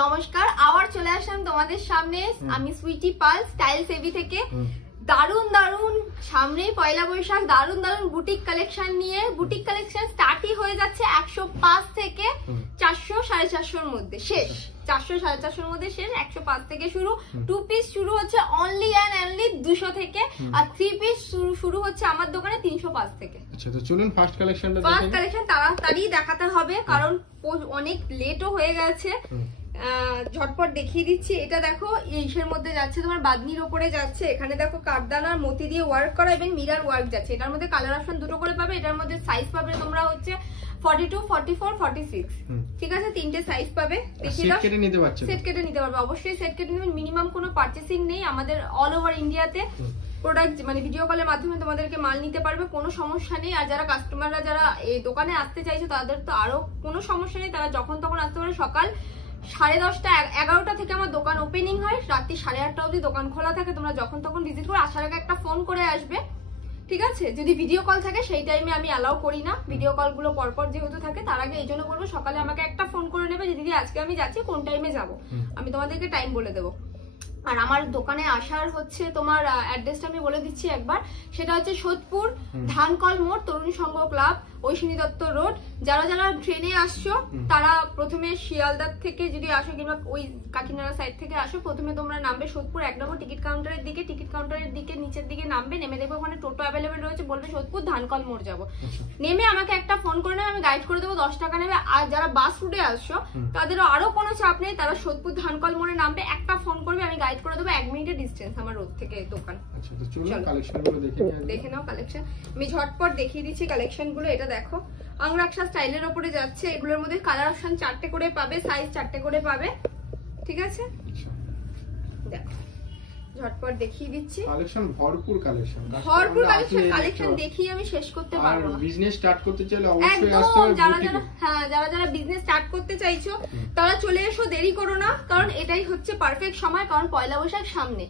নমস্কার, আবার চলে আসলাম তোমাদের সামনে। আমি সুইটি পাল স্টাইল সেভি থেকে দারুন দারুন সামনেই পয়লা বৈশাখ দারুন দারুন বুটিক কালেকশন নিয়ে। বুটিক কালেকশন স্টার্টই হয়ে যাচ্ছে 105 থেকে 400 450 মধ্যে শেষ। 400 450 মধ্যে শেষ, 105 থেকে শুরু। 2 পিস শুরু হচ্ছে অনলি এন্ড অনলি 200 থেকে, আর 3 পিস শুরু হচ্ছে আমার দোকানে 305 থেকে। আচ্ছা, তো চলুন ফার্স্ট কালেকশনটা দেখি। ফার্স্ট কালেকশন তাড়াতাড়ি দেখাতে হবে কারণ অনেক লেটও হয়ে গেছে। ঝটপট দেখিয়ে দিচ্ছি। এটা দেখো ইসের মধ্যে যাচ্ছে, তোমার বাদনির উপরে যাচ্ছে। এখানে দেখো কাঠদানার মতি দিয়ে ওয়ার্ক করা এবং মিরার ওয়ার্ক যাচ্ছে। এটার মধ্যে কালার অপশন দুটো করে পাবে। এটার মধ্যে সাইজ পাবে তোমরা হচ্ছে 42, 44, 46, ঠিক আছে? তিনটে সাইজ পাবে। দেখিয়ে দাও। সেট কেটে নিতে পারবে, অবশ্যই সেট কেটে নেবেন। মিনিমাম কোনো পারচেসিং নেই। আমাদের অল ওভার ইন্ডিয়াতে প্রোডাক্ট মানে ভিডিও কলের মাধ্যমে তোমাদেরকে মাল নিতে পারবে, কোনো সমস্যা নেই। আর যারা কাস্টমাররা যারা এই দোকানে আসতে চাইছে তাদের তো আরো কোনো সমস্যা নেই, তারা যখন তখন আসতে পারে। সকাল 10:30 11টা থেকে আমার দোকান ওপেনিং হয়, রাত্রি 8:30 অবধি দোকান খোলা থাকে। তোমরা যখন তখন ভিজিট করে আসার আগে একটা ফোন করে আসবে, ঠিক আছে? যদি ভিডিও কল থাকে সেই টাইমে আমি অ্যালাউ করি না, ভিডিও কলগুলো পরপর যেহেতু থাকে। তার আগে এই জন্য বলবো সকালে আমাকে একটা ফোন করে নেবে যে দিদি আজকে আমি যাচ্ছি, কোন টাইমে যাবো, আমি তোমাদেরকে টাইম বলে দেবো। আর আমার দোকানে আসার হচ্ছে তোমার অ্যাড্রেসটা আমি বলে দিচ্ছি একবার। সেটা হচ্ছে সোদপুর ধানকল মোড়, তরুণ সংঘ ক্লাব, ঐশিনী দত্ত রোড। যারা যারা ট্রেনে আসছো তারা প্রথমে শিয়ালদার থেকে যদি আসো কিংবা ওই কাকিনাড়া সাইড থেকে আসো, প্রথমে তোমরা নামবে সোদপুর 1 নম্বর টিকিট কাউন্টারের দিকে। টিকিট কাউন্টারের দিকে নিচের দিকে নামবে, নেমে দেখবে ওখানে টোটো অ্যাভেলেবেল রয়েছে, বলবে সোদপুর ধানকল মোড় যাবো। নেমে আমাকে একটা ফোন করে নেবে, আমি গাইড করে দেবো, 10 টাকা নেবে। আর যারা বাস রুটে আসছো তাদেরও আরো কোনো চাপ নেই, তারা সোদপুর ধানকল মোড়ে নামবে, একটা ফোন করবে, আমি গাইড করে দেবো। 1 মিনিটের ডিস্টেন্স আমার রোড থেকে দোকান। আচ্ছা, তো চলুন কালেকশনগুলো দেখে নাও। কালেকশন আমি ঝটপট দেখিয়ে দিচ্ছি কালেকশনগুলো। এটা দেখো আংরাকশা স্টাইলের উপরে যাচ্ছে। এগুলোর মধ্যে কালার অপশন 4টে করে পাবে, সাইজ 4টে করে পাবে, ঠিক আছে? দেখো ঝটপট দেখিয়ে দিচ্ছি। কালেকশন ভরপুর কালেকশন, ভরপুর কালেকশন দেখিয়ে আমি শেষ করতে পারবো না। বিজনেস স্টার্ট করতে চাইলে অবশ্যই আসতে হবে। যারা যারা বিজনেস স্টার্ট করতে চাইছো তারা চলে এসো, দেরি করো না, কারণ এটাই হচ্ছে পারফেক্ট সময়। কারণ পয়লা বৈশাখ সামনে।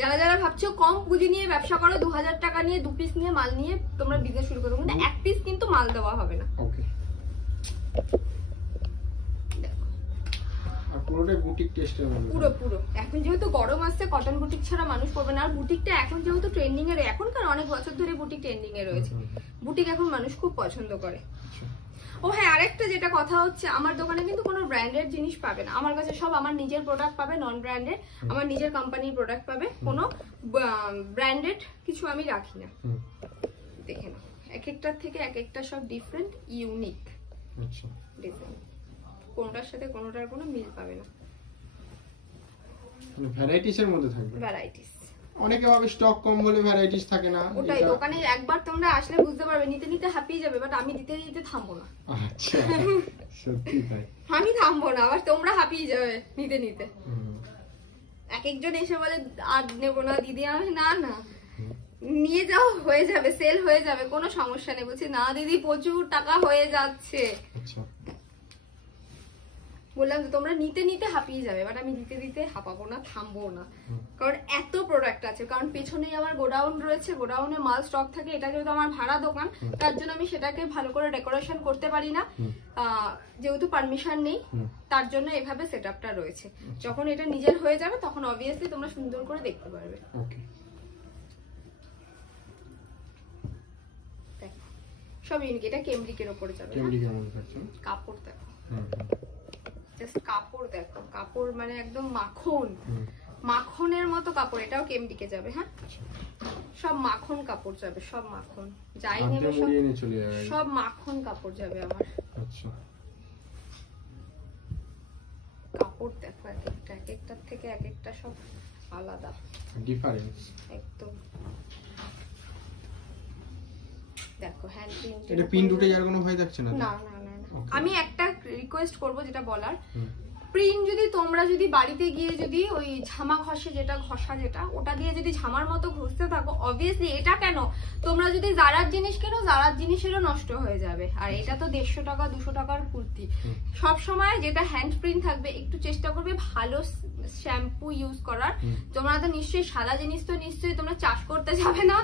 যারা যারা ভাবছো কম পুঁজি নিয়ে ব্যবসা করো, 2000 টাকা নিয়ে 2 পিস নিয়ে মাল নিয়ে তোমরা বিজনেস শুরু করো, কিন্তু 1 পিস কিন্তু মাল দেওয়া হবে না। ওকে, পুরোটাই বুটিক টেস্টের মধ্যে। পুরো এখন যেহেতু গরম আসছে, কটন বুটিক ছাড়া মানুষ পরবে না। আর বুটিকটা এখন যেহেতু ট্রেন্ডিং এর, এখনকার অনেক বছর ধরে বুটিক ট্রেন্ডিং এ রয়েছে। বুটিক এখন মানুষ খুব পছন্দ করে। ও হ্যাঁ, আরেকটা যেটা কথা হচ্ছে, আমার দোকানে কিন্তু কোনো ব্র্যান্ডেড জিনিস পাবে না। আমার কাছে সব আমার নিজের প্রোডাক্ট পাবে, নন ব্র্যান্ডেড। আমার নিজের কোম্পানির প্রোডাক্ট পাবে, কোনো ব্র্যান্ডেড কিছু আমি রাখি না। দেখে নাও, এক একটার থেকে এক একটা সব ডিফারেন্ট, ইউনিক। আচ্ছা, ডিজাইন কোনটার সাথে কোনটার কোনো মিল পাবে না। মানে ভ্যারাইটিস এর মধ্যে থাকবে। ভ্যারাইটিস অনেকে ভাবে স্টক কম বলে ভ্যারাইটিস থাকে না। ওটাই, দোকানে একবার তোমরা আসলে বুঝতে পারবে, নিতে নিতে হাঁপিয়ে যাবে। বাট আমি দিতে দিতে থামবো না। আচ্ছা, সত্যি তাই, আমি থামবো না, আবার তোমরা হাঁপিয়ে যাবে নিতে নিতে। এক একজন এসে বলে আর নেবো না দিদি, আমি না না নিয়ে যাও, হয়ে যাবে, সেল হয়ে যাবে, কোনো সমস্যা নেই। বলছি না দিদি প্রচুর টাকা হয়ে যাচ্ছে। আচ্ছা, বললাম যে তোমরা নিতে নিতে হাঁপিয়ে যাবে, বাট আমি দিতে দিতে হাঁপাবো না, থামবো না, কারণ এত প্রোডাক্ট আছে। কারণ পেছনেই আমার গোডাউন রয়েছে, গোডাউনে মাল স্টক থাকে। এটা যেহেতু আমার ভাড়া দোকান, তার জন্য আমি সেটাকে ভালো করে ডেকোরেশন করতে পারি না, যেহেতু পারমিশন নেই। তার জন্য এভাবে সেটআপটা রয়েছে। যখন এটা নিজের হয়ে যাবে তখন অবভিয়াসলি তোমরা সুন্দর করে দেখতে পারবে। ওকে, সব ইউনিক। এটা কেমব্রিকের উপরে যাবে। কেমব্রিক কেমন থাকছে? কাপড় দেখো, জাস্ট কাপড় দেখো, কাপড় মানে একদম মাখন, মাখনের মতো কাপড়। এটাও কেমডিকে যাবে। হ্যাঁ, সব মাখন কাপড় যাবে, সব মাখন। যাই নেবে সব মাখন কাপড় যাবে আমার। আচ্ছা, কাপড় দেখো, এক একটার থেকে এক একটা সব আলাদা, ডিফারেন্স একদম। দেখো হ্যান্ড প্রিন্ট। এটা প্রিন্ট উঠে যাওয়ার কোনো ভয় থাকছে না? না না না। আমি একটা রিকোয়েস্ট করব, যেটা বলার, প্রিন্ট যদি তোমরা যদি বাড়িতে গিয়ে যদি ওই ঝামা ঘষে, যেটা ঘষা যেটা, ওটা দিয়ে যদি ঝামার মতো ঘষতে থাকো, অবভিয়াসলি এটা কেন, তোমরা যদি জারার জিনিস কেনো, জারার জিনিসেরও নষ্ট হয়ে যাবে। আর এটা তো 150 টাকা 200 টাকার কুর্তি। সব সময় যেটা হ্যান্ড প্রিন্ট থাকবে, একটু চেষ্টা করবে ভালো শ্যাম্পু ইউজ করার। তোমরা তো নিশ্চয়ই সাদা জিনিস তো নিশ্চয়ই তোমরা চাষ করতে যাবে না,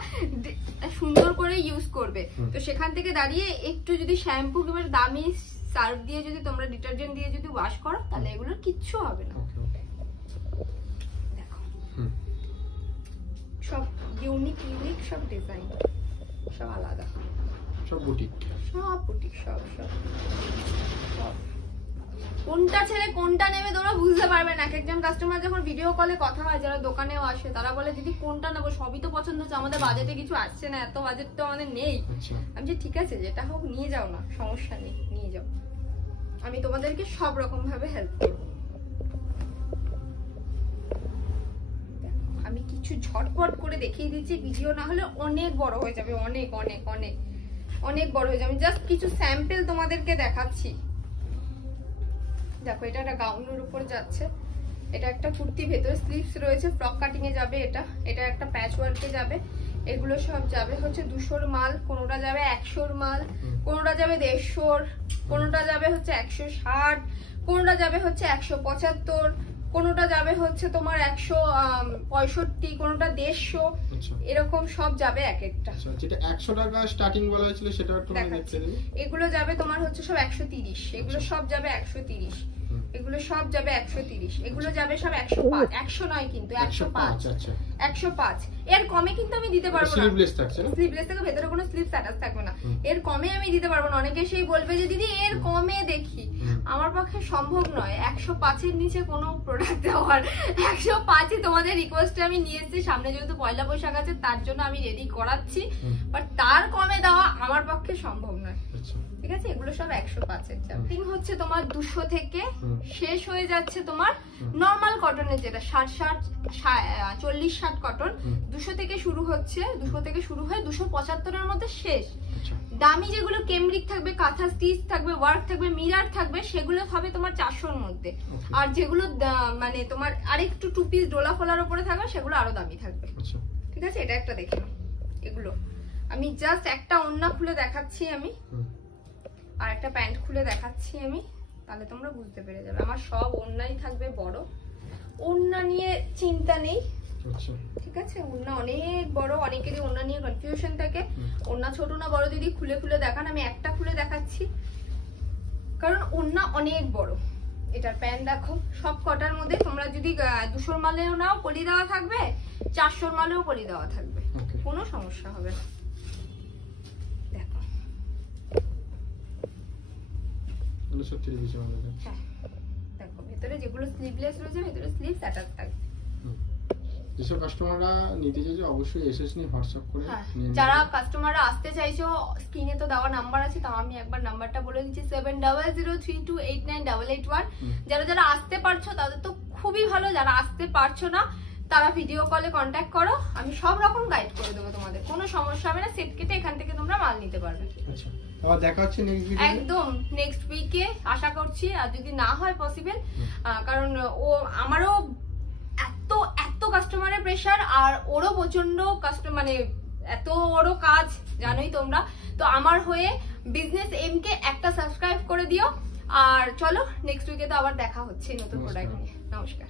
সুন্দর করে ইউজ করবে। তো সেখান থেকে দাঁড়িয়ে একটু যদি শ্যাম্পু কিংবা দামি সার্ফ দিয়ে যদি তোমরা ডিটারজেন্ট দিয়ে যদি ওয়াশ করো তাহলে এগুলোর কিচ্ছু হবে না। দেখো সব ইউনিক সব ডিজাইন, সব আলাদা, সব বুটিক, সব কোনটা ছেড়ে কোনটা নেবে তোমরা বুঝতে পারবে না। এক একজন কাস্টমার যখন ভিডিও কলে কথা হয়, যারা দোকানেও আসে, তারা বলে দিদি কোনটা নেবো, সবই তো পছন্দ হচ্ছে, আমাদের বাজেটে কিছু আসছে না, এত বাজেট তো আমাদের নেই। আমি যে ঠিক আছে যেটা হোক নিয়ে যাও না, সমস্যা নেই, নিয়ে যাও, আমি তোমাদেরকে সব রকম ভাবে হেল্প করবো। আমি কিছু ঝটপট করে দেখিয়ে দিচ্ছি, ভিডিও না হলে অনেক বড় হয়ে যাবে, অনেক অনেক অনেক অনেক বড় হয়ে যাবে। জাস্ট কিছু স্যাম্পল তোমাদেরকে দেখাচ্ছি। দেখো এটা একটা গাউনের উপর যাচ্ছে, এটা একটা কুর্তি, ভেতরে স্লিভস রয়েছে, ফ্রক কাটিং এ যাবে, এটা একটা প্যাচ ওয়ার্কে যাবে। এগুলো সব যাবে হচ্ছে 200 মাল, কোনোটা যাবে 100 মাল, কোনোটা যাবে 150, কোনোটা যাবে হচ্ছে 160, কোনোটা যাবে হচ্ছে 175, কোনোটা যাবে হচ্ছে তোমার 165, কোনোটা 150, এরকম সব যাবে এক একটা। যেটা 100 টাকা স্টার্টিং বলা হয়েছিল সেটা একটু দেখাচ্ছি। এগুলো যাবে তোমার হচ্ছে সব 130, এগুলো সব যাবে 130, এগুলো সব যাবে 130, এগুলো যাবে সব 105, 100 নয় কিন্তু 105, 105। এর কমে কিন্তু আমি দিতে পারবো না, স্লিভলেস থাকছে না, স্লিভলেস থেকে ভেতরে কোনো স্লিভস অ্যাটাচ থাকবে না, এর কমে আমি দিতে পারবো না। অনেকে সেই বলবে যে দিদি এর কমে দেখি, আমার পক্ষে সম্ভব নয় 105 এর নিচে কোনো প্রোডাক্ট দেওয়ার। 105 তোমাদের রিকোয়েস্টে আমি নিয়ে এসেছি, সামনে যেহেতু পয়লা বৈশাখ আছে তার জন্য আমি রেডি করাচ্ছি, বাট তার কমে দেওয়া আমার পক্ষে সম্ভব নয়। ঠিক আছে, এগুলো সব 105 এর জাম্পিং হচ্ছে তোমার 200 থেকে শেষ হয়ে যাচ্ছে তোমার নরমাল কটনের, যেটা 40-60 কটন, 200 থেকে শুরু হচ্ছে, 200 থেকে শুরু হয়ে 275 এর মধ্যে শেষ। দামি যেগুলো কেমব্রিক থাকবে, কাঁথা স্টিচ থাকবে, ওয়ার্ক থাকবে, মিরার থাকবে, সেগুলো হবে তোমার 400 এর মধ্যে। আর যেগুলো মানে তোমার আরেকটু 2 পিস ডোলা ফোলার উপরে থাকবে সেগুলো আরো দামি থাকবে। ঠিক আছে, এটা একটা দেখে নাও। এগুলো আমি জাস্ট একটা ওড়না খুলে দেখাচ্ছি আমি, আর একটা প্যান্ট খুলে দেখাচ্ছি আমি, তাহলে তোমরা বুঝতে পেরে যাবে। আমার সব ওড়নাই থাকবে বড়, ওড়না নিয়ে চিন্তা নেই। ঠিক আছে, ওড়না অনেক বড়, অনেকেরই ওড়না নিয়ে কনফিউশন থাকে, ওড়না ছোট না বড় দিদি খুলে খুলে দেখান। আমি একটা খুলে দেখাচ্ছি কারণ ওড়না অনেক বড়। এটার প্যান্ট দেখো, সব কটার মধ্যে তোমরা যদি 200 মালেও নাও কলি দেওয়া থাকবে, 400 মালেও কলি দেওয়া থাকবে, কোনো সমস্যা হবে না। দেখো দেখো ভেতরে যেগুলো স্লিভলেস রয়েছে, ভেতরে স্লিভস অ্যাটাচ থাকবে। যেসব কাস্টমাররা নিতে চাইছে অবশ্যই এসএসনি হোয়াটসঅ্যাপ করে নিয়ে। যারা কাস্টমাররা আসতে চাইছো, স্ক্রিনে তো দেওয়া নাম্বার আছে, তাও আমি একবার নাম্বারটা বলে দিচ্ছি 7003289881। যারা যারা আসতে পারছো তাদের তো খুবই ভালো, যারা আসতে পারছো না তারা ভিডিও কলে কন্ট্যাক্ট করো, আমি সব রকম গাইড করে দেবো, তোমাদের কোনো সমস্যা হবে না। সেট কেটে এখান থেকে তোমরা মাল নিতে পারবে। আচ্ছা, আবার দেখা হচ্ছে নেক্সট ভিডিওতে, একদম নেক্সট উইকে আশা করছি। আর যদি না হয় পসিবল, কারণ ও আমারও এত কাস্টমারের প্রেসার, আর ওরও প্রচন্ড কাস্টমার, মানে এত ওরও কাজ জানোই তোমরা, তো আমার হয়ে বিজনেস এম কে একটা সাবস্ক্রাইব করে দিও। আর চলো নেক্সট উইকে তো আবার দেখা হচ্ছে নতুন প্রোডাক্ট নিয়ে। নমস্কার।